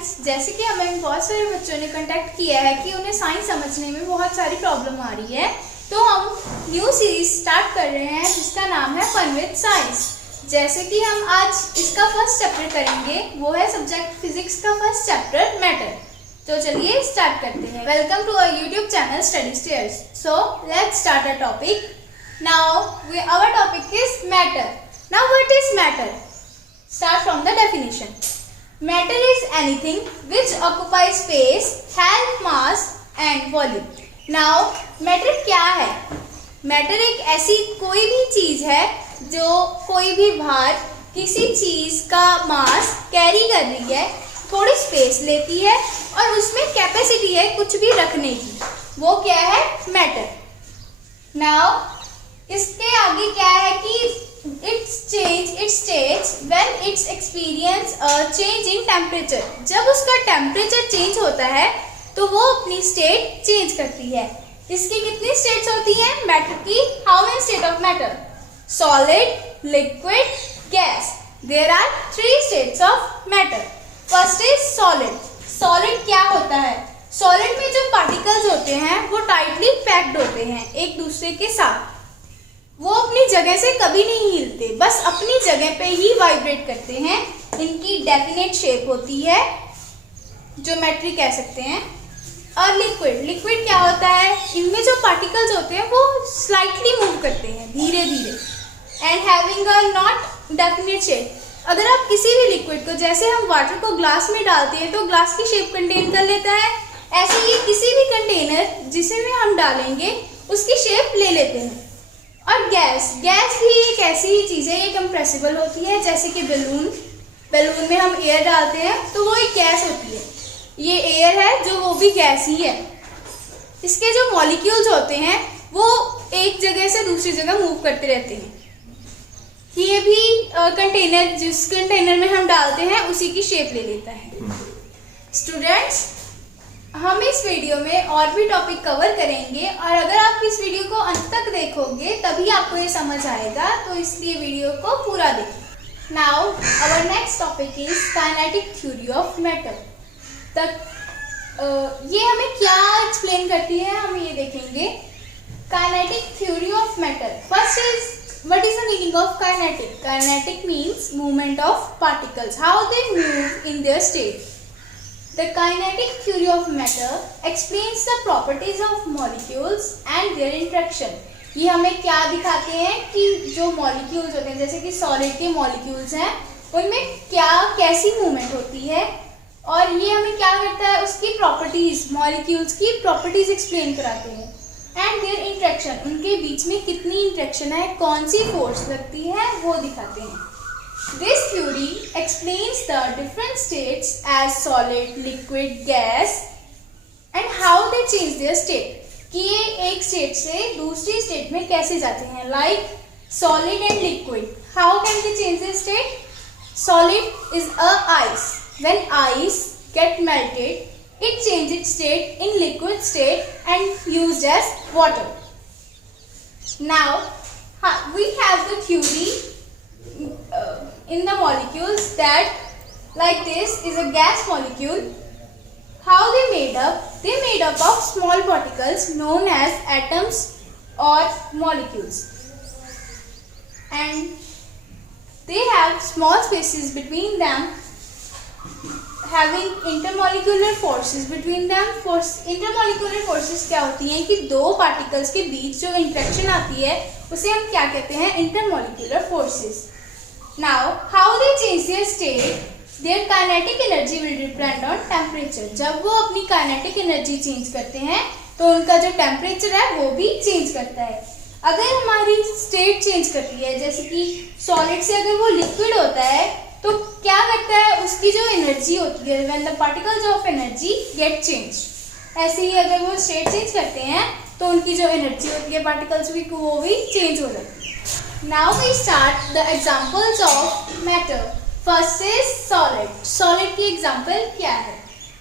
Students, जैसे कि हमें बहुत सारे बच्चों ने कांटेक्ट किया है कि उन्हें साइंस समझने में बहुत सारी प्रॉब्लम आ रही है, तो हम न्यू सीरीज स्टार्ट कर रहे हैं जिसका नाम है फन विद साइंस। जैसे कि हम आज इसका फर्स्ट चैप्टर करेंगे, वो है सब्जेक्ट फिजिक्स का फर्स्ट चैप्टर मैटर। तो चलिए स्टार्ट करते हैं। Welcome to our YouTube channel study stairs. So let's start a topic. Now our topic is matter. Now what is matter? Start from the definition. Matter is anything which occupies space, has mass and volume. Now, matter क्या है? Matter एक ऐसी कोई भी चीज है जो कोई भी भार किसी चीज का मास कैरी कर रही है, थोड़ी स्पेस लेती है और उसमें कैपेसिटी है कुछ भी रखने की, वो क्या है? मैटर। Now, इसके आगे क्या है कि its stage when it's experience a change in temperature. जब उसका टेम्परेचर चेंज होता है तो वो अपनी स्टेट चेंज करती है। इसकी कितनी स्टेट्स होती हैं मैटर की? How many state of matter? Solid, liquid, gas. There are 3 states of matter. First is solid. Solid क्या होता है? सॉलिड में जो पार्टिकल्स होते हैं वो टाइटली पैक्ड होते हैं एक दूसरे के साथ। वो अपनी जगह से कभी नहीं हिलते, बस अपनी जगह पे ही वाइब्रेट करते हैं। इनकी डेफिनेट शेप होती है, ज्योमेट्री कह सकते हैं। और लिक्विड, लिक्विड क्या होता है? इनमें जो पार्टिकल्स होते हैं वो स्लाइटली मूव करते हैं, धीरे धीरे। And having a not definite shape. अगर आप किसी भी लिक्विड को, जैसे हम वाटर को ग्लास में डालते हैं तो ग्लास की शेप कंटेन कर लेता है, ऐसे ही किसी भी कंटेनर जिसे में हम डालेंगे उसकी शेप ले लेते हैं। और गैस, गैस भी एक ऐसी ही चीज है, ये कंप्रेसिबल होती है। जैसे कि बैलून में हम एयर डालते हैं तो वो एक गैस होती है। ये एयर है जो वो भी गैस ही है। इसके जो मॉलिक्यूल्स होते हैं वो एक जगह से दूसरी जगह मूव करते रहते हैं। ये भी कंटेनर, जिस कंटेनर में हम डालते हैं उसी की शेप ले लेता है। स्टूडेंट्स, हम इस वीडियो में और भी टॉपिक कवर करेंगे और अगर आप इस वीडियो को अंत तक देखोगे तभी आपको ये समझ आएगा, तो इसलिए वीडियो को पूरा देखें। Now our next topic is kinetic theory of matter. ये हमें क्या एक्सप्लेन करती है, हम ये देखेंगे। Kinetic theory of matter. First is what is the meaning of kinetic? Kinetic means movement of particles, how they move in their state. The kinetic theory of matter explains the properties of molecules and their interaction. ये हमें क्या दिखाते हैं कि जो molecules होते हैं, जैसे कि सॉलिड के मॉलिक्यूल्स हैं, उनमें क्या कैसी मूवमेंट होती है, और ये हमें क्या करता है, उसकी प्रॉपर्टीज, मॉलिक्यूल्स की प्रॉपर्टीज एक्सप्लेन कराते हैं। एंड देयर इंटरेक्शन, उनके बीच में कितनी इंटरेक्शन है, कौन सी फोर्स लगती है, वो दिखाते हैं। This theory explains the different states as solid, liquid, gas and how they change their state. कि ये एक स्टेट से दूसरी स्टेट में कैसे जाते हैं। Like solid and liquid, how can they change their state? Solid is a ice. When ice get melted, it changes its state in liquid state and used as water. Now we have the theory in the molecules that, like this is a gas molecule. How they made up? They made up of small particles known as atoms or molecules, and they have small spaces between them, having intermolecular forces between them. Intermolecular forces क्या होती हैं कि दो particles के बीच जो interaction आती है उसे हम क्या कहते हैं? Intermolecular forces. Now, how they change their state? Their kinetic energy will depend on temperature. जब वो अपनी kinetic energy चेंज करते हैं तो उनका जो टेम्परेचर है वो भी चेंज करता है। अगर हमारी स्टेट चेंज करती है, जैसे कि सॉलिड से अगर वो लिक्विड होता है तो क्या करता है, उसकी जो एनर्जी होती है, when the particles of energy get changed, ऐसे ही अगर वो स्टेट चेंज करते हैं तो उनकी जो एनर्जी होती है पार्टिकल्स की, वो भी चेंज हो जाती है। Now we start the examples of matter. First is solid. Solid की example क्या है?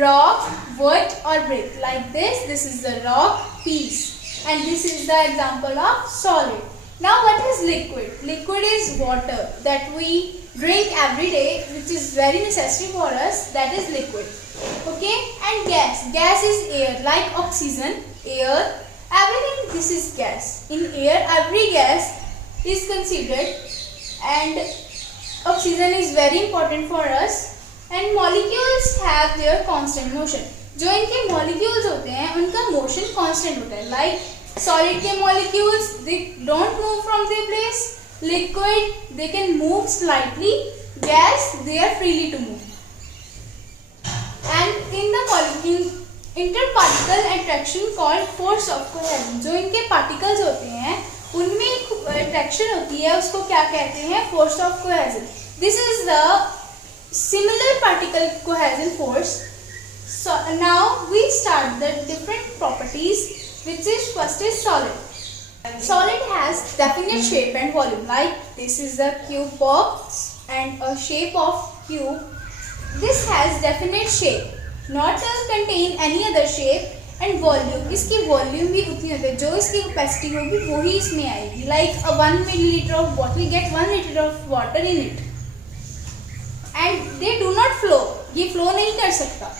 Rock, wood or brick. Like this. This is the rock piece, and this is the example of solid. Now what is liquid? Liquid is water that we drink every day, which is very necessary for us, that is liquid. Okay, and gas is air, like oxygen, air, everything. This is gas. In air, every gas is considered, and oxygen is very important for us. And molecules have their constant motion. जो इनके molecules होते हैं उनका motion constant होता है. Like solid के molecules, they don't move from their place. Liquid, they can move slightly. Gas, they are freely to move. And in the interparticle attraction called force of cohesion, जो इनके particles होते हैं उनमें एक attraction होती है, उसको क्या कहते हैं? Force of cohesion. This is the similar particle cohesion force. So now we start the different properties, which is first is solid. Solid has definite shape and volume. Like this is the cube box and a shape of cube. This has definite shape, not contain any other shape. And volume, इसकी volume भी उतनी होती है, जो इसकी capacity होगी वो ही इसमें आएगी. Like a 1 milliliter of water, we get 1 liter of water in it. And they do not flow, ये flow नहीं कर सकता.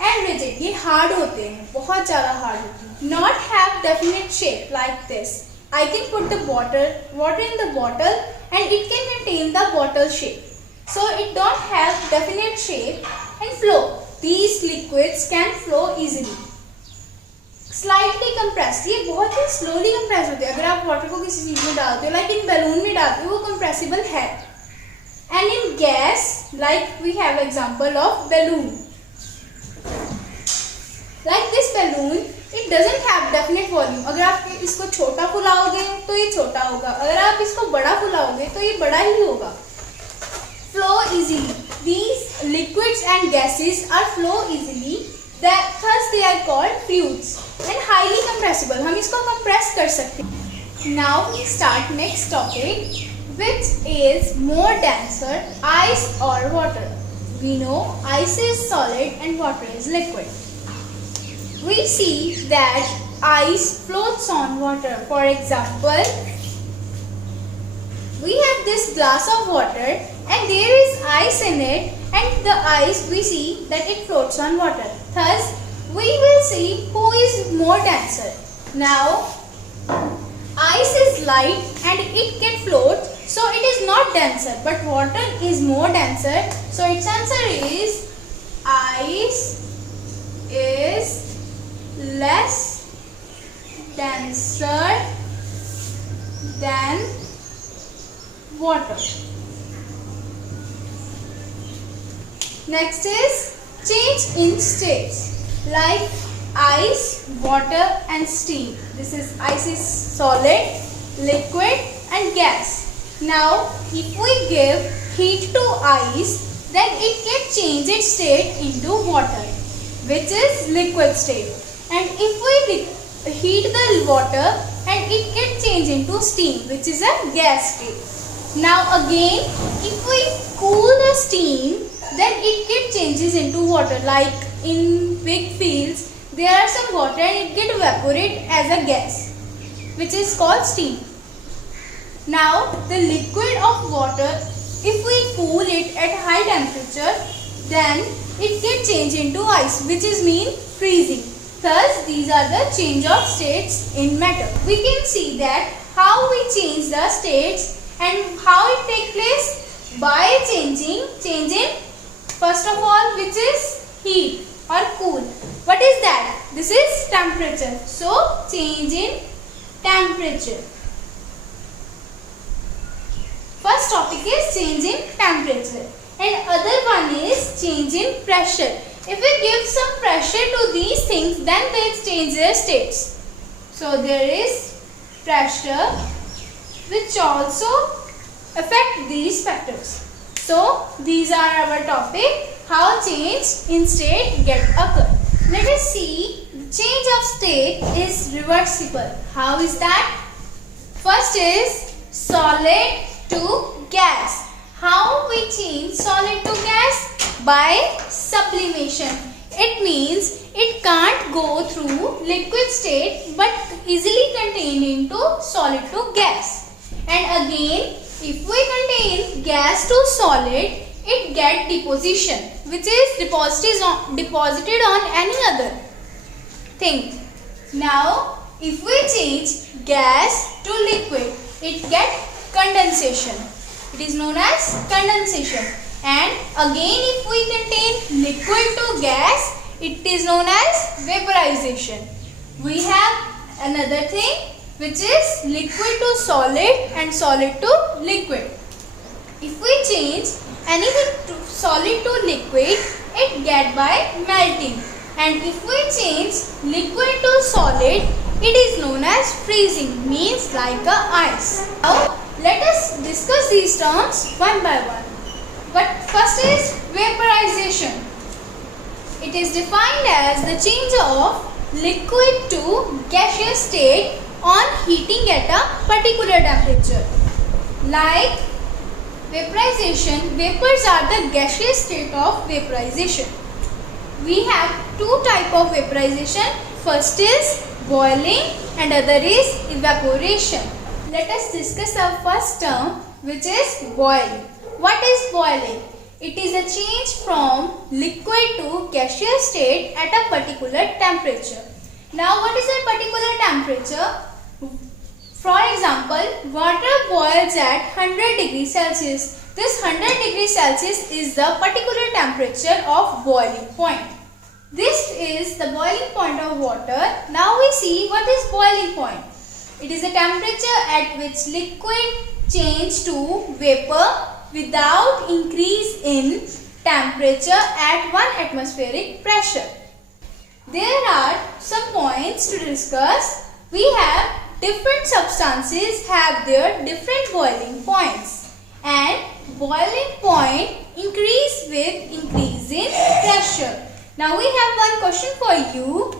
And rigid, ये hard होते हैं, बहुत ज़्यादा hard होते हैं. Not have definite shape like this. I can put the water in the bottle and it can contain the bottle shape. So it don't have definite shape and flow. These liquids can flow easily. Slightly compressed, ये बहुत ही slowly compress होते हैं. अगर आप water को किसी चीज़ में डालते हो, like in balloon में डालते हो, वो compressible है. And in gas, like we have example of balloon. Like this balloon, it doesn't have definite volume. अगर आप इसको छोटा फुलाओगे तो ये छोटा होगा. अगर आप इसको बड़ा फुलाओगे तो ये बड़ा ही होगा. Flow easily. These liquids and gases are flow easily. Thus they are called fluids. And highly compressible. हम इसको compress कर सकते हैं. Now we start next topic. Which is more denser, ice or water? We know ice is solid and water is liquid. We see that ice floats on water. For example, we have this glass of water and there is ice in it, and the ice we see that it floats on water. Thus, we will see who is more denser. Now, ice is light and it can float. So it is not denser, but water is more denser. So its answer is ice is less denser than water. Next is change in states, like ice, water and steam. This is ice is solid, liquid and gas. Now, if we give heat to ice, then it can change its state into water, which is liquid state. And if we heat the water, and it can change into steam, which is a gas state. Now again, if we cool the steam, then it can changes into water. Like in big fields, there are some water and it get evaporated as a gas, which is called steam. Now the liquid of water, if we cool it at high temperature, then it can change into ice, which is mean freezing. Thus these are the change of states in matter. We can see that how we change the states and how it take place by changing first of all, which is heat or cool. What is that? This is temperature. So change in temperature. First topic is change in temperature and other one is change in pressure. If we give some pressure to these things, then they change their states. So there is pressure which also affect these factors. So these are our topic, how change in state get occur. Let us see, change of state is reversible. How is that? First is solid to gas. How we change solid to gas? By sublimation. It means it can't go through liquid state but easily contained into solid to gas. And again, If we contain gas to solid, it get deposition, which is deposited on any other thing. Now, if we change gas to liquid, it get condensation. It is known as condensation. And again, if we contain liquid to gas, it is known as vaporization. We have another thing which is liquid to solid and solid to liquid. If we change anything to solid to liquid, it get by melting. And if we change liquid to solid, it is known as freezing, means like a ice. Now let us discuss these terms one by one. But first is vaporization. It is defined as the change of liquid to gaseous state on heating at a particular temperature. Like vaporization, vapors are the gaseous state of vaporization. We have two types of vaporization. First is boiling and other is evaporation. Let us discuss our first term, which is boiling. What is boiling? It is a change from liquid to gaseous state at a particular temperature. Now, what is a particular temperature? For example, water boils at 100 degrees Celsius. This 100 degrees Celsius is the particular temperature of boiling point. This is the boiling point of water. Now we see what is boiling point. It is a temperature at which liquid change to vapor without increase in temperature at 1 atmospheric pressure. There are some points to discuss. We have different substances have their different boiling points, and boiling point increase with increase in pressure. Now we have one question for you.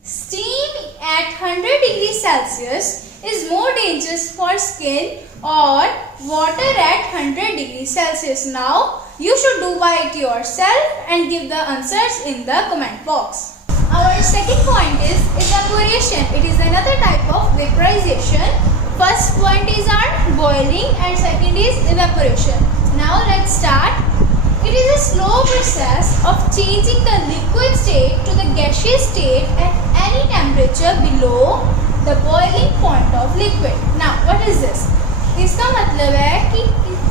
Steam at 100 degrees Celsius is more dangerous for skin or water at 100 degrees Celsius? Now you should do by it yourself and give the answers in the comment box. Our second point is evaporation. It is another type of vaporization. First point is our boiling and second is evaporation. Now let's start. It is a slow process of changing the liquid state to the gaseous state at any temperature below the boiling point of liquid. Now what is this? इसका मतलब है कि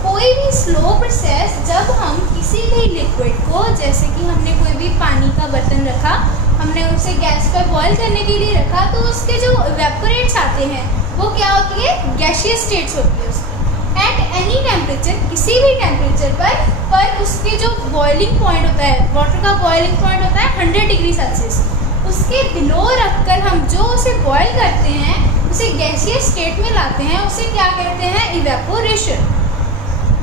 कोई भी slow process जब हम किसी भी लिक्विड को, जैसे कि हमने कोई भी पानी का बर्तन रखा, हमने उसे गैस पर बॉईल करने के लिए रखा, तो उसके जो इवेपोरेट्स आते हैं वो क्या होती है? गैसियस स्टेट्स होती है उसकी। एट एनी टेम्परेचर, किसी भी टेम्परेचर पर उसके जो बॉइलिंग पॉइंट होता है, वाटर का बॉइलिंग पॉइंट होता है 100 डिग्री सेल्सियस, उसके बिलो रखकर हम जो उसे बॉईल करते हैं, उसे गैसियस स्टेट में लाते हैं, उसे क्या कहते हैं? Evaporation.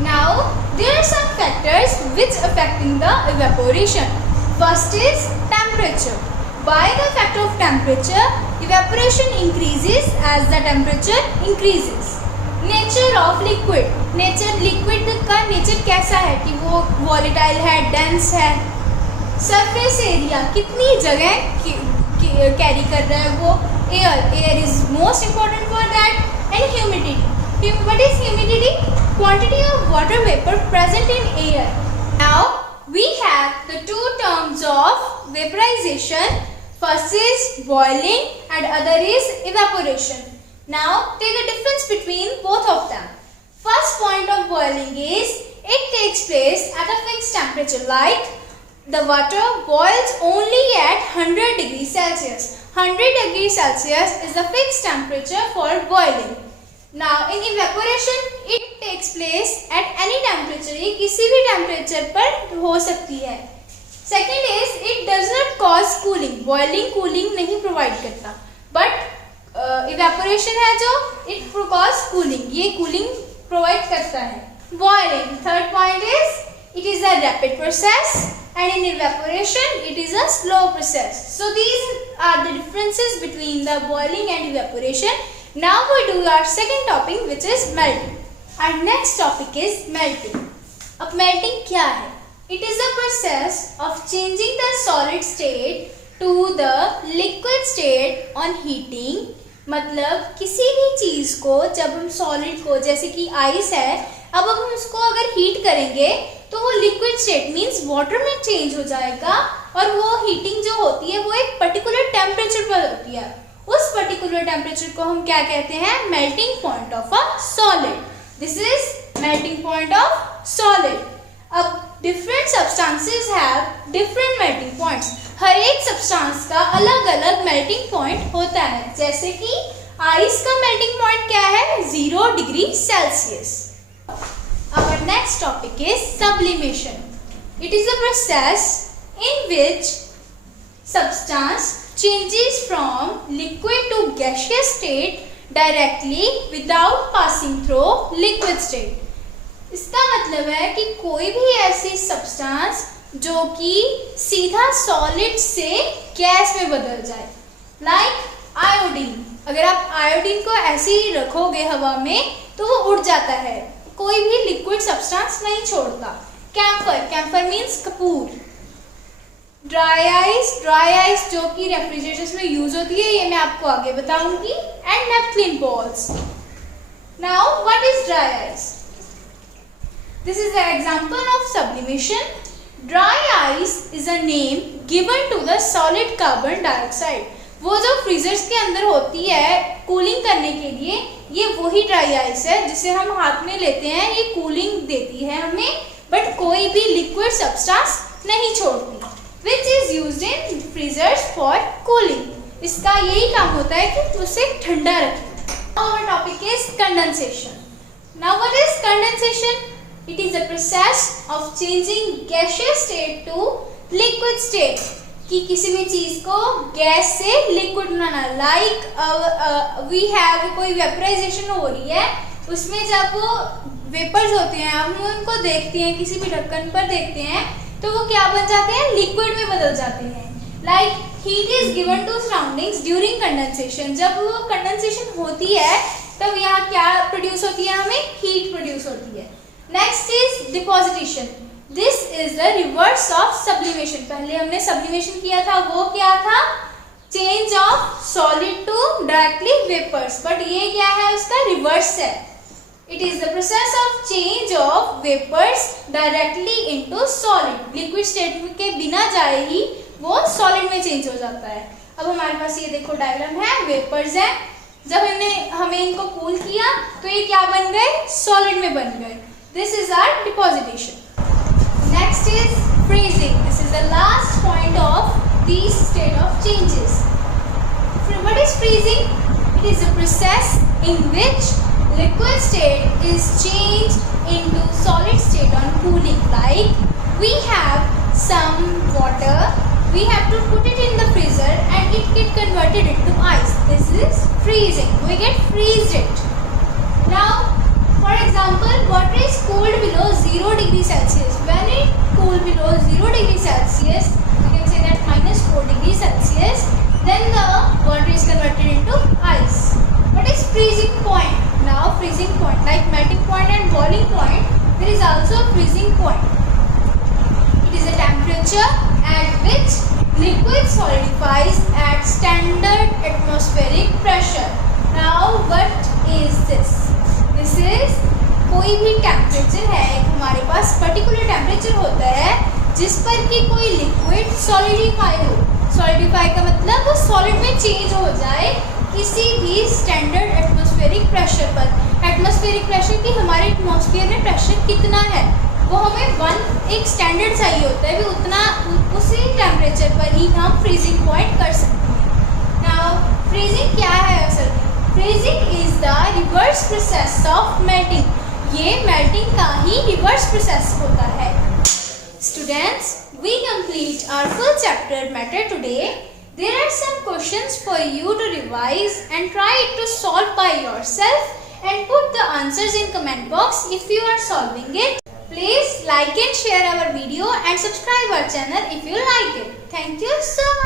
Now there are some factors which affecting the evaporation. First is temperature. By the factor of temperature, evaporation increases as the temperature increases. Nature of liquid. Liquid का नेचर कैसा है कि वो वॉलेटाइल है, डेंस है. Surface area, कितनी जगह carry कर रहा है वो. Air is most important for that. And humidity. What is humidity? Quantity of water vapour present in air. Now we have the two terms of vaporization. First is boiling and other is evaporation. Now take a difference between both of them. First point of boiling is it takes place at a fixed temperature, like the water boils only at 100 degrees Celsius. 100 degrees Celsius is the fixed temperature for boiling. Now in evaporation it takes place at any temperature. ये किसी भी temperature पर हो सकती है. Second is it does not cause cooling. Boiling cooling नहीं provide करता. But evaporation है जो it cause cooling. ये cooling provide करता है. Boiling. Third point is it is a rapid process and in evaporation it is a slow process. So these are the differences between the boiling and evaporation. Now we do our second topic, which is melting. Our next topic is melting. अब melting क्या है? It is a process of changing the solid state to the liquid state on heating मतलब किसी भी चीज को जब हम सॉलिड को, जैसे कि आइस है, अब हम उसको अगर हीट करेंगे तो वो लिक्विड स्टेट मींस वाटर में चेंज हो जाएगा, और वो हीटिंग जो होती है वो एक पर्टिकुलर टेम्परेचर पर होती है। उस पर्टिकुलर टेम्परेचर को हम क्या कहते हैं? Melting point of a solid. This is melting point of solid. अब different substances have different melting points. हर एक सब्सटेंस का अलग अलग मेल्टिंग पॉइंट होता है। जैसे कि आइस का मेल्टिंग पॉइंट क्या है? 0 degree Celsius. Our next topic is sublimation. It is a process in which substance changes from liquid to gaseous state directly without passing through liquid state. इसका मतलब है कि कोई भी ऐसी सब्सटेंस जो कि सीधा सॉलिड से गैस में बदल जाए, लाइक आयोडीन। अगर आप आयोडीन को ऐसे ही रखोगे हवा में तो वो उड़ जाता है, कोई भी लिक्विड सब्सटेंस नहीं छोड़ता। कैम्फर मींस कपूर। ड्राई आइस जो कि रेफ्रिजरेटर्स में यूज होती है, ये मैं आपको आगे बताऊंगी। And naphthalene balls. Now what is dry ice? This is an example of sublimation. Dry ice is a name given to the solid carbon dioxide. वो जो फ्रीजर्स के अंदर होती है कूलिंग करने के लिए, ये वही ड्राई आइस है जिसे हम हाथ में लेते हैं। ये कूलिंग देती है हमें, बट कोई भी लिक्विड सब्सटेंस नहीं छोड़ती, which is used in freezers for cooling. इसका यही काम होता है कि उसे ठंडा रखें। Our topic is condensation. Now what is condensation? It is a process of changing gaseous state to liquid state. कि किसी भी चीज को गैस से लिक्विड बनाना। लाइक वी हैव कोई वेपराइजेशन हो रही है, उसमें जब वो वेपर्स होते हैं, हम उनको देखते हैं, किसी भी ढक्कन पर देखते हैं, तो वो क्या बन जाते हैं? लिक्विड में बदल जाते हैं। Like heat is given to surroundings during condensation. जब वो कंडेंसेशन होती है तब यहाँ क्या प्रोड्यूस होती है? हमें हीट प्रोड्यूस होती है। Next is deposition. This is the reverse of sublimation. पहले हमने सब्लिमेशन किया था, वो क्या था? Change of solid to directly vapours, but ये क्या है? उसका रिवर्स है। It is the process of change of vapours directly into solid. Liquid state के बिना जाए ही वो सॉलिड में चेंज हो जाता है। अब हमारे पास ये देखो डायग्राम है, वेपर्स है। जब हमें इनको कूल किया तो ये क्या बन गए? सॉलिड में बन गए। This is our depositation. Next is freezing. This is the last point of these state of changes. What is freezing? It is a process in which liquid state is changed into solid state on cooling. Like we have some water, we have to put it in the freezer and it get converted into ice. This is freezing. We get freezed it. Now, for example, water is cooled below 0 degree Celsius. When it cool below 0 degree Celsius, we can say that -4 degree Celsius, then the water is converted into ice. What is freezing point? Now freezing point, like melting point and boiling point, there is also a freezing point. It is a temperature at which liquid solidifies at standard atmospheric pressure. Now what is this? This is कोई भी temperature है, हमारे पास particular temperature होता है जिस पर कि कोई लिक्विड सॉलिडिफाई हो। सॉलिडिफाई का मतलब वो सॉलिड में चेंज हो जाए किसी भी स्टैंडर्ड एटमॉस्फेरिक प्रेशर पर। एटमॉस्फेरिक प्रेशर की हमारे एटमॉस्फेयर में प्रेशर कितना है वो हमें एक स्टैंडर्ड चाहिए होता है, भी उतना उसी टेम्परेचर पर ही हम फ्रीजिंग पॉइंट कर सकते हैं। नाउ फ्रीजिंग क्या है असल में? Freezing is the reverse process of melting. ये मेल्टिंग का ही रिवर्स प्रोसेस होता है। Students, we complete our full chapter matter today. There are some questions for you to revise and try to solve by yourself and put the answers in comment box if you are solving it. Please like and share our video and subscribe our channel if you like it. Thank you so much.